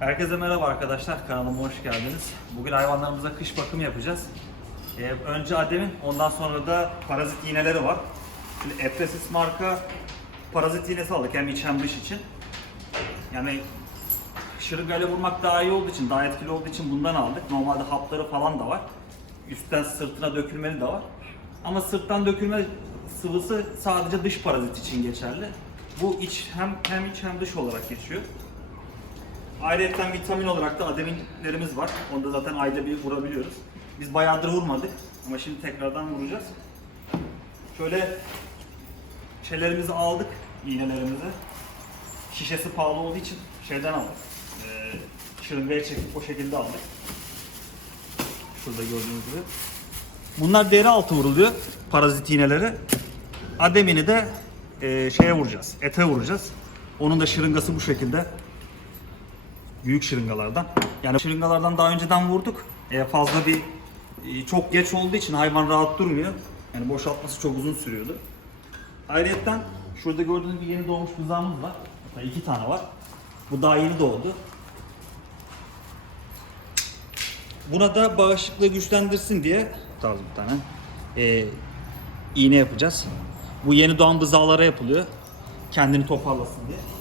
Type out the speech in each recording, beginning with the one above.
Herkese merhaba arkadaşlar, kanalıma hoş geldiniz. Bugün hayvanlarımıza kış bakımı yapacağız. Ee, önce Adem'in, ondan sonra da parazit iğneleri var. Şimdi Epresis marka parazit iğnesi aldık hem iç hem dış için. Yani şırıngayla vurmak daha iyi olduğu için, daha etkili olduğu için bundan aldık. Normalde hapları falan da var. Üstten sırtına dökülmeli de var. Ama sırttan dökülme sıvısı sadece dış parazit için geçerli. Bu iç hem hem iç hem dış olarak geçiyor. Ayrıca vitamin olarak da ademinlerimiz var. Onu da zaten ayda bir vurabiliyoruz. Biz bayağıdır vurmadık ama şimdi tekrardan vuracağız. Şöyle şeylerimizi aldık, iğnelerimizi. Şişesi pahalı olduğu için şeyden aldık. Ee, şırıngaya çekip o şekilde aldık. Şurada gördüğünüz gibi. Bunlar deri altı vuruluyor, parazit iğneleri. Ademini de e, şeye vuracağız, ete vuracağız. Onun da şırıngası bu şekilde büyük şırıngalardan. Yani şırıngalardan daha önceden vurduk. E, fazla bir e, çok geç olduğu için hayvan rahat durmuyor. Yani boşaltması çok uzun sürüyordu. Ayrıca şurada gördüğünüz bir yeni doğmuş buzağımız var. Hatta iki tane var. Bu daha yeni doğdu. Buna da bağışıklığı güçlendirsin diye tarz bir tane e, iğne yapacağız. Bu yeni doğan bızağlara yapılıyor. Kendini toparlasın diye.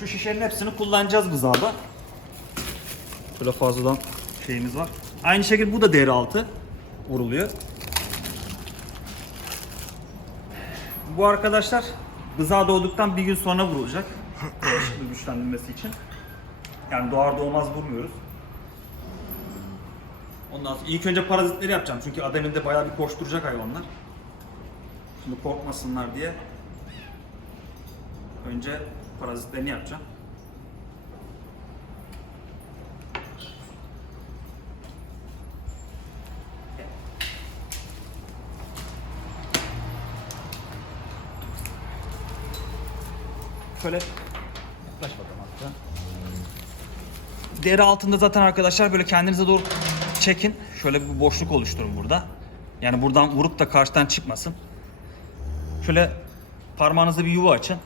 Şu şişenin hepsini kullanacağız bızağda. Şöyle fazladan şeyimiz var. Aynı şekilde bu da deri altı vuruluyor. Bu arkadaşlar bızağı doğduktan bir gün sonra vurulacak. Bağışıklığı güçlendirmesi için. Yani doğar doğmaz vurmuyoruz. Ondan sonra ilk önce parazitleri yapacağım çünkü ademinde bayağı bir koşturacak hayvanlar. Şimdi korkmasınlar diye önce parazitlerini yapacağım. Şöyle yaklaş bakalım hatta. Deri altında zaten arkadaşlar böyle kendinize doğru çekin. Şöyle bir boşluk oluşturun burada. Yani buradan vurup da karşıdan çıkmasın. Şöyle parmağınızda bir yuva açın.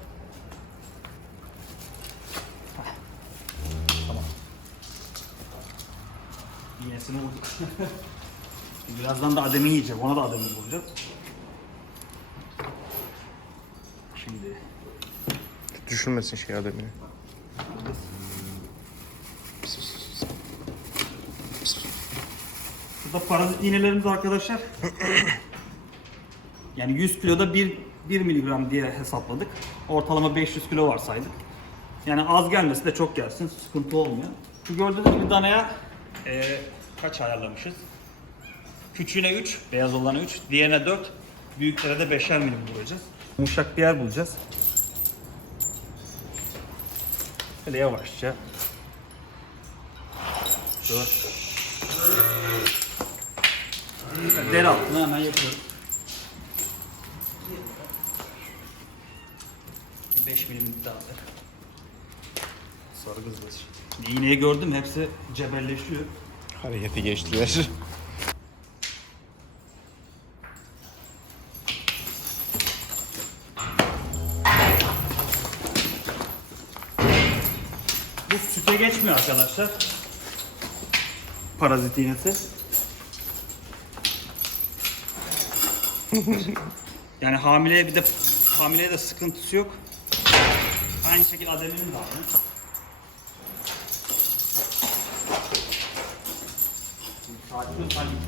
İğnesini vurduk. Birazdan da ademi yiyecek. Ona da ademi vuracağız. Şimdi Düşünmesin şey adamını. Burada parazit iğnelerimiz arkadaşlar. yani 100 kiloda 1, 1 miligram diye hesapladık. Ortalama 500 kilo varsaydık. Yani az gelmesi de çok gelsin. Sıkıntı olmuyor. Şu gördüğünüz gibi danaya eee, kaç ayarlamışız? Küçüğüne 3, beyaz olana 3, diğerine 4, büyüklere de 5'er milim vuracağız. Yumuşak bir yer bulacağız. Böyle yavaşça. Dur. Deri altına hemen yapıyorum. 5 milimlik daha ver. Sarı kızlar. İğneyi gördüm hepsi cebelleşiyor. Hareketi geçtiler. Bu süte geçmiyor arkadaşlar. Parazit iğnesi. yani hamileye bir de hamileye de sıkıntısı yok. Aynı şekilde ademinin de aynı. Sakin ol, sakin.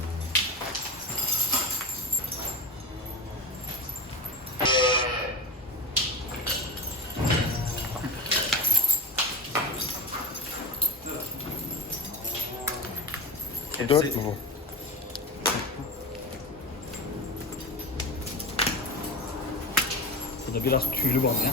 Dört mü bu? Bu da biraz tüylü bal ya.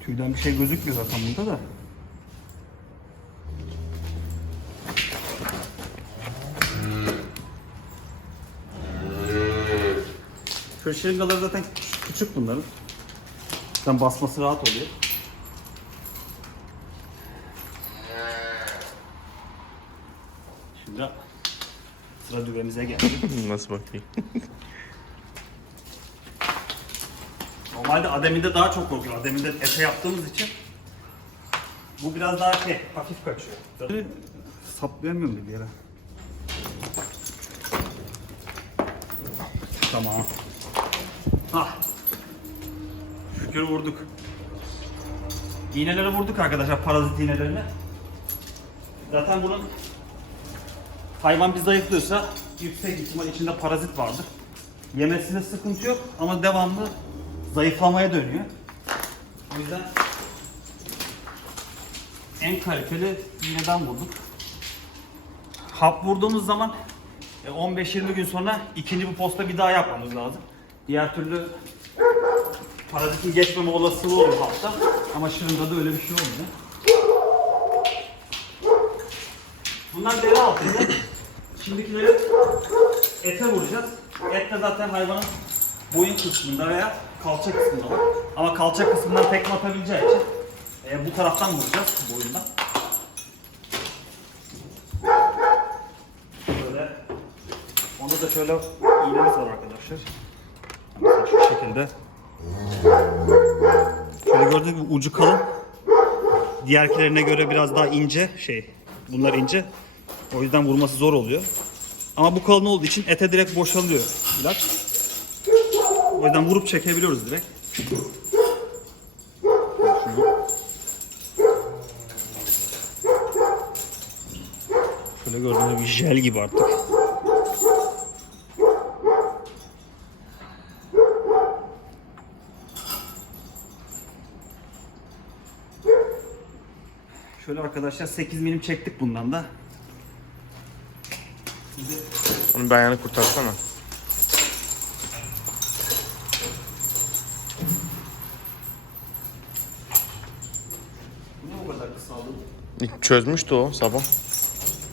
Tüyden bir şey gözükmüyor zaten bunda da. Köşelingaları zaten küçük bunların. Zaten basması rahat oluyor. Şimdi sıra düğmemize geldi. Nasıl bakayım? Normalde Adem'inde daha çok korkuyor. Adem'inde ete yaptığımız için bu biraz daha şey, hafif kaçıyor. Saplayamıyorum bir yere. Tamam. Ah. Şükür vurduk. İğnelere vurduk arkadaşlar, parazit iğnelerini. Zaten bunun hayvan bir zayıflıyorsa yüksek ihtimal içinde parazit vardır. Yemesinde sıkıntı yok ama devamlı zayıflamaya dönüyor. O yüzden en kaliteli iğneden vurduk. Hap vurduğumuz zaman e, 15-20 gün sonra ikinci bu posta bir daha yapmamız lazım. Diğer türlü parazitin geçmeme olasılığı oluyor hapta. Ama şırıngada öyle bir şey olmuyor. Bunlar deri altında. Şimdikileri ete vuracağız. Et de zaten hayvanın boyun kısmında veya kalça kısmında var. Ama kalça kısmından tekme atabileceği için e, bu taraftan vuracağız boyundan. Böyle onda da şöyle iğnemiz var arkadaşlar. Mesela şu şekilde. Şöyle gördüğünüz gibi ucu kalın. Diğerkilerine göre biraz daha ince şey. Bunlar ince. O yüzden vurması zor oluyor. Ama bu kalın olduğu için ete direkt boşalıyor ilaç. O yüzden vurup çekebiliyoruz direkt. Şöyle gördüğünüz gibi jel gibi artık. Şöyle arkadaşlar 8 milim çektik bundan da. Onu bir ayağını kurtarsana. İlk Çözmüştü o sabah.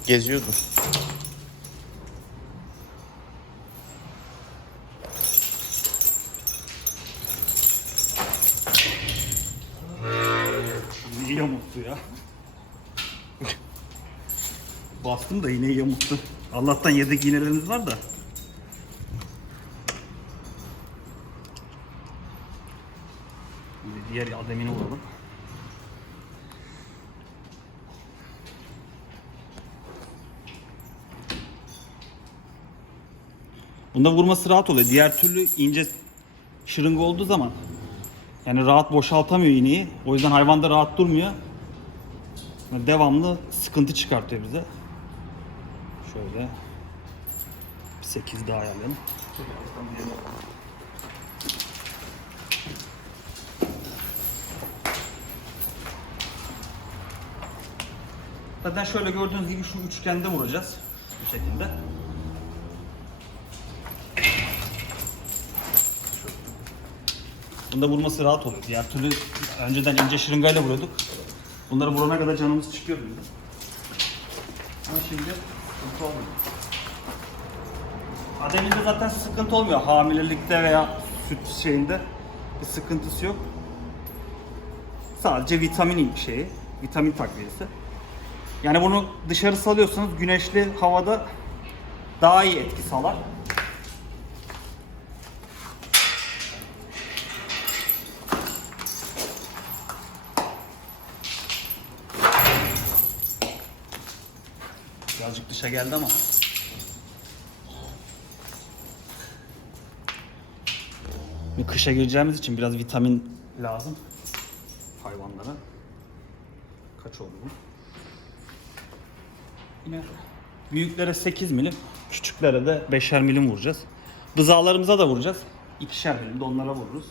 Geziyordu. İyi yamulttu ya. Bastım da yine yamulttu. Allah'tan yedek iğnelerimiz var da. Diğer ademine vuralım. Bunda vurması rahat oluyor. Diğer türlü ince şırınga olduğu zaman yani rahat boşaltamıyor iğneyi. O yüzden hayvan da rahat durmuyor. Yani devamlı sıkıntı çıkartıyor bize. Şöyle bir 8 daha ayarlayalım. Zaten şöyle gördüğünüz gibi şu üçgende vuracağız. Bu şekilde. Bunda vurması rahat oluyor. Diğer türlü önceden ince şırıngayla vuruyorduk. Bunları vurana kadar canımız çıkıyor bizim. Ama şimdi sıkıntı olmuyor. Ademinde zaten sıkıntı olmuyor. Hamilelikte veya süt şeyinde bir sıkıntısı yok. Sadece vitamin şeyi, vitamin takviyesi. Yani bunu dışarı salıyorsanız güneşli havada daha iyi etki sağlar. Birazcık dışa geldi ama. Bir kışa gireceğimiz için biraz vitamin lazım hayvanlara. Kaç oldu bu? Yine büyüklere 8 milim, küçüklere de 5'er milim vuracağız. Bızalarımıza da vuracağız. İkişer milim de onlara vururuz.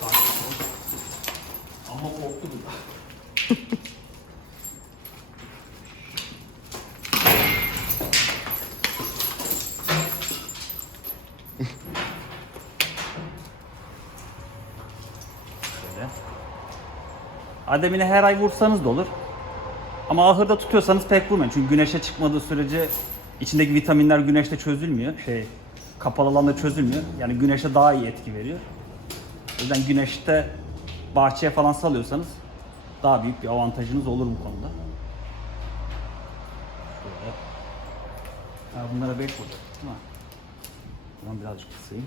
Sakin ol. Ama korktu bu da. Şöyle. Ademine her ay vursanız da olur. Ama ahırda tutuyorsanız pek vurmayın. Çünkü güneşe çıkmadığı sürece içindeki vitaminler güneşte çözülmüyor. Şey, kapalı alanda çözülmüyor. Yani güneşe daha iyi etki veriyor. O yüzden güneşte bahçeye falan salıyorsanız daha büyük bir avantajınız olur bu konuda. Şöyle. Ha, bunlara 5 olacak değil mi? Tamam birazcık kısayım.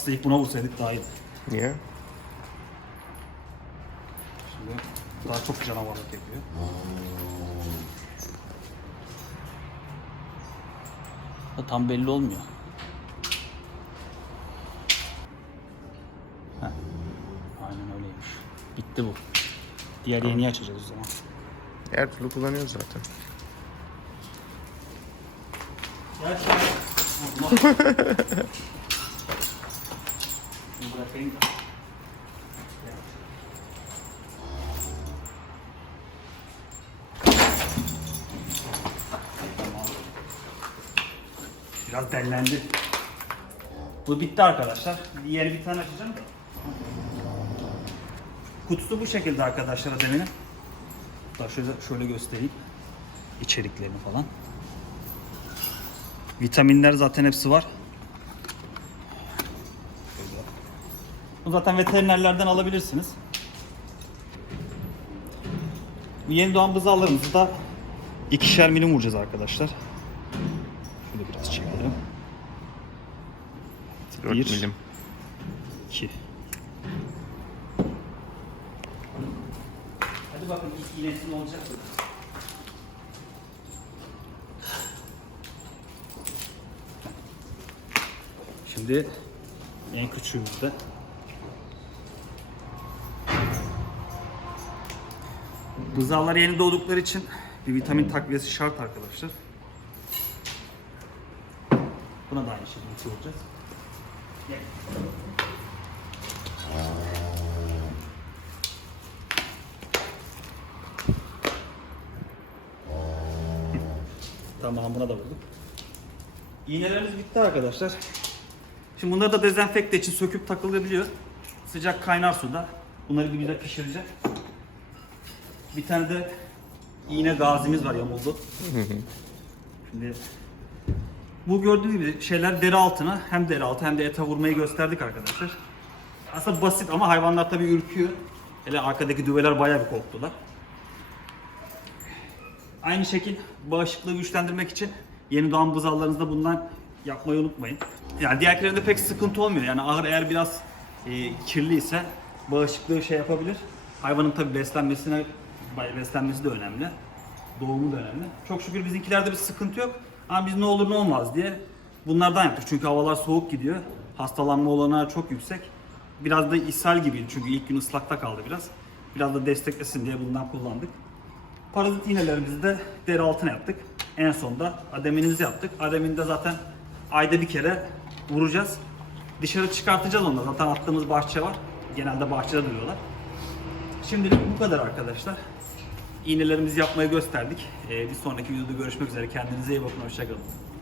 Aslında ilk buna vursaydık daha iyiydi. Niye? Şimdi daha çok canavarlık yapıyor. Da tam belli olmuyor. Heh. Aynen öyleymiş. Bitti bu. Diğer yeni açacağız o zaman. Her türlü kullanıyoruz zaten. Şunu da. Tamam. Biraz dellendi. Bu bitti arkadaşlar. Diğeri bir tane açacağım. Kutusu bu şekilde arkadaşlar deminin. Hatta şöyle, şöyle göstereyim. İçeriklerini falan. Vitaminler zaten hepsi var. Şöyle. Bu zaten veterinerlerden alabilirsiniz. Bu yeni doğan buzağlarımızı da ikişer milim vuracağız arkadaşlar. Şöyle biraz çekelim. 4 Bir. milim. 2 Hadi bakın ilk iğnesi ne olacak mı? Şimdi en küçüğümüzde Buzağlar yeni doğdukları için bir vitamin takviyesi şart arkadaşlar. Buna da aynı şekilde olacağız. Tamam buna da vurduk. İğnelerimiz bitti arkadaşlar. Şimdi bunları da dezenfekte için söküp takılabiliyor. Sıcak kaynar suda. Bunları bir güzel pişireceğim. Bir tane de iğne gazimiz var yamuldu. Şimdi bu gördüğünüz gibi şeyler deri altına hem deri altı hem de ete vurmayı gösterdik arkadaşlar. Aslında basit ama hayvanlar tabii ürküyor. Hele arkadaki düveler bayağı bir korktular. Aynı şekil bağışıklığı güçlendirmek için yeni doğan buzağlarınızda bundan yapmayı unutmayın. Yani diğerlerinde pek sıkıntı olmuyor. Yani ağır eğer biraz e, kirli ise bağışıklığı şey yapabilir. Hayvanın tabi beslenmesine beslenmesi de önemli. Doğumu da önemli. Çok şükür bizimkilerde bir sıkıntı yok. Ama biz ne olur ne olmaz diye bunlardan yaptık. Çünkü havalar soğuk gidiyor. Hastalanma olanağı çok yüksek. Biraz da ishal gibiydi çünkü ilk gün ıslakta kaldı biraz. Biraz da desteklesin diye bundan kullandık. Parazit iğnelerimizi de deri altına yaptık. En sonda ademinimizi yaptık. Ademini de zaten ayda bir kere vuracağız. Dışarı çıkartacağız onları. Zaten attığımız bahçe var. Genelde bahçede duruyorlar. Şimdilik bu kadar arkadaşlar. İğnelerimizi yapmayı gösterdik. Ee, bir sonraki videoda görüşmek üzere. Kendinize iyi bakın. Hoşçakalın.